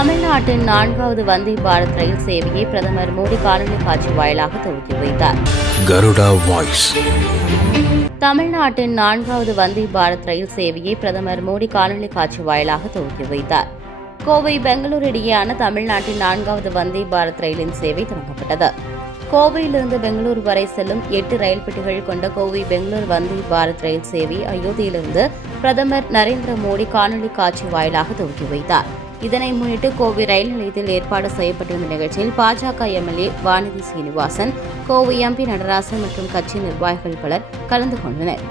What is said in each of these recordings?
தமிழ்நாட்டின் 4வது வந்தே பாரத் ரயில் சேவையை பிரதமர் மோடி காணொலி காட்சி வாயிலாக துவக்கி வைத்தார். கருடா வாய்ஸ். தமிழ்நாட்டின் 4வது வந்தே பாரத் ரயில் சேவையை பிரதமர் மோடி காணொலி காட்சி வாயிலாக துவக்கி வைத்தார். கோவை பெங்களூரு இடையேயான தமிழ்நாட்டின் 4வது வந்தே பாரத் ரயிலின் சேவை தொடங்கப்பட்டது. கோவையிலிருந்து பெங்களூரு வரை செல்லும் 8 ரயில் பெட்டிகள் கொண்ட கோவை பெங்களூரு வந்தே பாரத் ரயில் சேவை அயோத்தியிலிருந்து பிரதமர் நரேந்திர மோடி காணொலி காட்சி வாயிலாக துவக்கி வைத்தார். இதனை முன்னிட்டு கோவை ரயில் நிலையத்தில் ஏற்பாடு செய்யப்பட்டிருந்த நிகழ்ச்சியில் பாஜக எம்எல்ஏ வானதி சீனிவாசன், கோவை எம்பி நடராசன் மற்றும் கட்சி நிர்வாகிகள் பலர் கலந்து கொண்டனர்.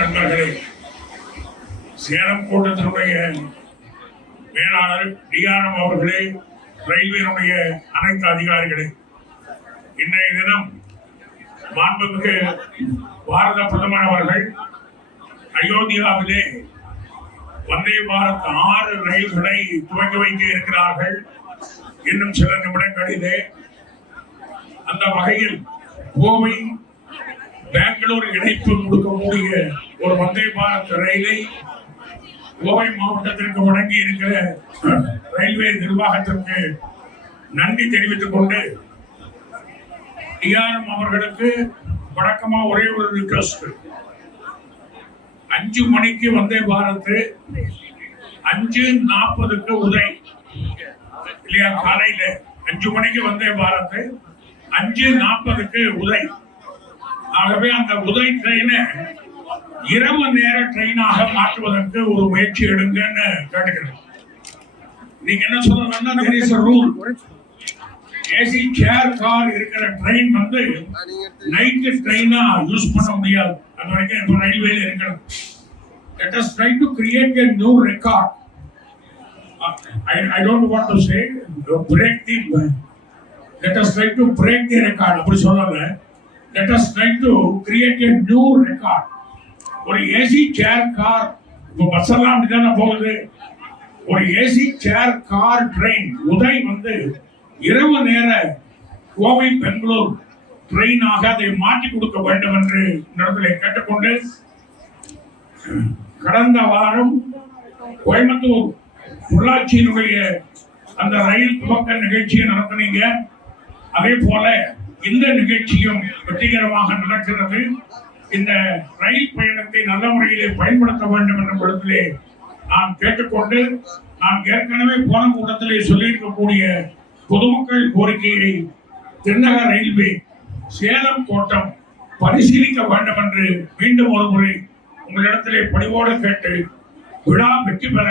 நண்பர்களே, சேலம் கூட்டத்தினுடைய மேலாளர் டிஆர்எம் அவர்களே, ரயில்வேனுடைய அனைத்து அதிகாரிகளே, இன்றைய தினம் மாண்புமிகு பாரத பிரதமர் அவர்கள் அயோத்தியாவிலே வந்தே பாரத் 6 ரயில்களை துவங்கி வைக்க இருக்கிறார்கள். இன்னும் சில நிமிடங்களிலே அந்த வகையில் கோவை பெங்களூர் இணைப்பு கொடுக்கக்கூடிய ஒரு வந்தே பாரத் ரயிலை கோவை மாவட்டத்திற்கு வழங்கி இருக்கிற ரயில்வே நிர்வாகத்திற்கு நன்றி தெரிவித்துக் கொண்டு, டிஆர்எம் அவர்களுக்கு வழக்கமா ஒரே ஒரு ரிக்வெஸ்ட், 5 மணிக்கு வந்தே பாரத் 5:40 உதய் இல்லையா, காலையில 5 மணிக்கு வந்தே பாரத் 5:40 உதய். ஆகவே அந்த உதய் ட்ரெயினை இரவு நேர ட்ரெயினாக மாற்றுவதற்கு ஒரு முயற்சி எடுங்கன்னு கேட்டுக்கிறேன். நீங்க என்ன சொல்றீங்கன்னா, ரூல் ஏசி சேர் கார் இருக்கிற ட்ரெயின் வந்து நைட் ட்ரெயினா யூஸ் பண்ண முடியாது. அது வரைக்கும் இப்ப ரயில்வேல இருக்கிறது. Let us try to create a new record. I don't want to say break the. Let us try to break the record. அப்படி சொல்லல. Let us try to create a new record. ஒரு ஏசி சேர் கார், இப்போ bus எல்லாம் அப்படிதானே போகுது, ஒரு AC chair car train Uday வந்து இரவு நேர கோவை பெங்களூர் ட்ரெயினாக அதை மாற்றி கொடுக்க வேண்டும் என்று இடத்திலே கேட்டுக்கொண்டு, கடந்த வாரம் கோயம்புத்தூர் பொள்ளாச்சியினுடைய அந்த ரயில் துவக்க நிகழ்ச்சியை நடத்தினீங்க. அதே போல இந்த நிகழ்ச்சியும் வெற்றிகரமாக நடக்கிறது. இந்த ரயில் பயணத்தை நல்ல முறையிலே பயன்படுத்த வேண்டும் என்ற இடத்திலே நான் கேட்டுக்கொண்டு, நான் ஏற்கனவே போன கூட்டத்திலே சொல்லியிருக்கக்கூடிய பொதுமக்கள் கோரிக்கையை தென்னக ரயில்வே சேலம் கோட்டம் பரிசீலிக்க வேண்டும் என்று மீண்டும் ஒரு முறை உங்களிடத்திலே பணிவோடு கேட்டு, விழா வெற்றி பெற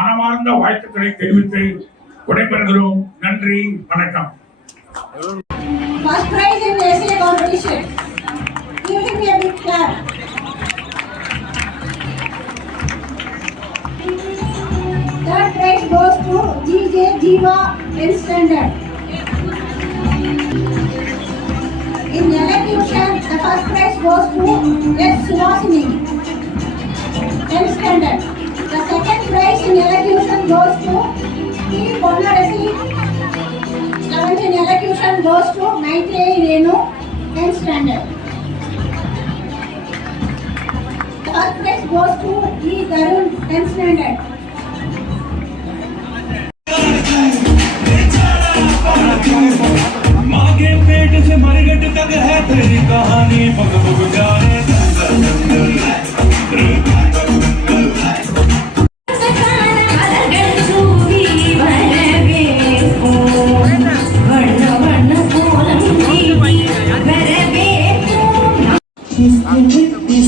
மனமார்ந்த வாழ்த்துக்களை தெரிவித்து விடைபெறுகிறோம். நன்றி, வணக்கம். First prize in essay competition. Give him a big clap. Third prize goes to GJ Jiva 10th standard. In elocution, the first prize goes to S. Suhasini 10th standard. The second prize in elocution goes to T. Ponnarasi. 11th in elocution goes to Maitreyi Renu 10th standard. The first prize goes to E. Tarun 10th standard. माँ के पेट से मरगट तक है तेरी कहानी, bug bug जाने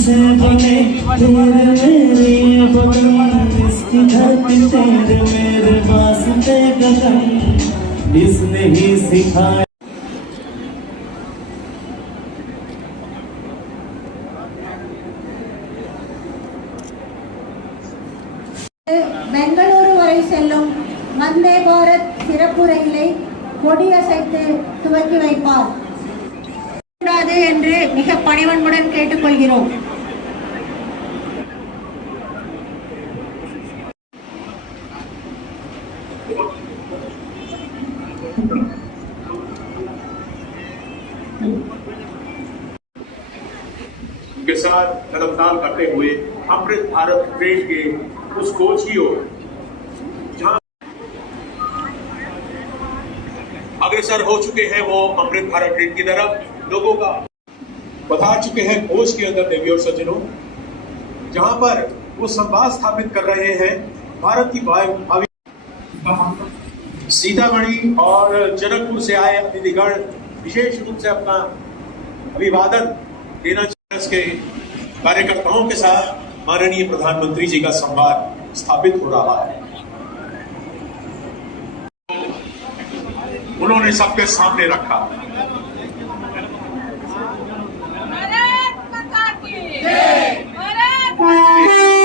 से बने तेरे मेरे बदन, इसकी धरती तेरे मेरे वास्ते गगन, इसने ही सिखाया. பெங்களூரு வரை செல்லும் வந்தே பாரத் சிறப்பு ரயிலை கொடியசைத்து துவக்கி வைப்பார் என்று மிக பணிவன்புடன் கேட்டுக்கொள்கிறோம். साथ कदमताल करते हुए अमृत भारत ट्रेन के उस कोच की ओर जहां अग्रसर हो चुके हैं वो अमृत भारत ट्रेन की तरफ लोगों का पधार चुके हैं कोच के अंदर देवी और सज्जनों, जहां पर वो संवाद स्थापित कर रहे हैं भारत की भावी। सीतामढ़ी और जनकपुर से आए अतिथिगण विशेष रूप से अपना अभिवादन देना चाहते के कार्यकर्ताओं के साथ माननीय प्रधानमंत्री जी का संवाद स्थापित हो रहा है। उन्होंने सबके सामने रखा। भारत माता की जय। भारत माता की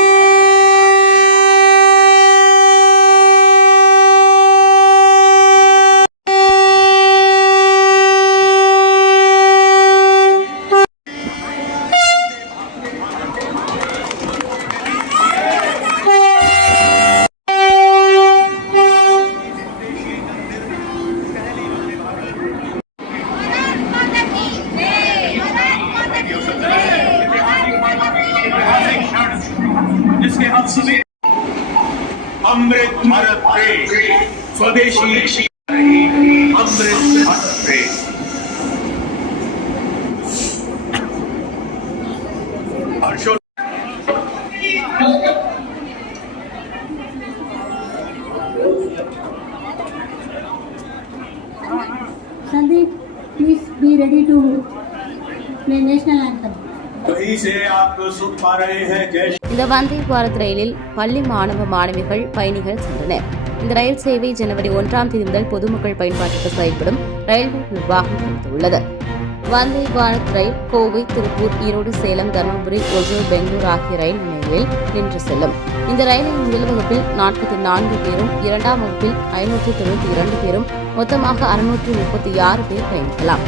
जिसके हम सभी अमृत भारत ट्रेन स्वदेशी अमृत भारत ट्रेन हर्षोल्लास। Sandeep, please be ready to play national anthem. वहीं से आप सुन पा रहे हैं जय இந்த வந்தே பாரத் ரயிலில் பள்ளி மாணவ மாணவிகள் பயணிகள் சென்றனர். இந்த ரயில் சேவை ஜனவரி 1ஆம் தேதி முதல் பொதுமக்கள் பயன்பாட்டிற்கு செயல்படும் ரயில்வே நிர்வாகம் அறிவித்துள்ளது. வந்தே பாரத் ரயில் கோவை, திருப்பூர், ஈரோடு, சேலம், தருமபுரி, ஒசூர், பெங்களூர் ஆகிய ரயில் நிலையங்களில் நின்று செல்லும். இந்த ரயிலில் முதல் வகுப்பில் 44 பேரும், 2ஆம் வகுப்பில் 592 பேரும், மொத்தமாக 636 பேர் பயணிக்கலாம்.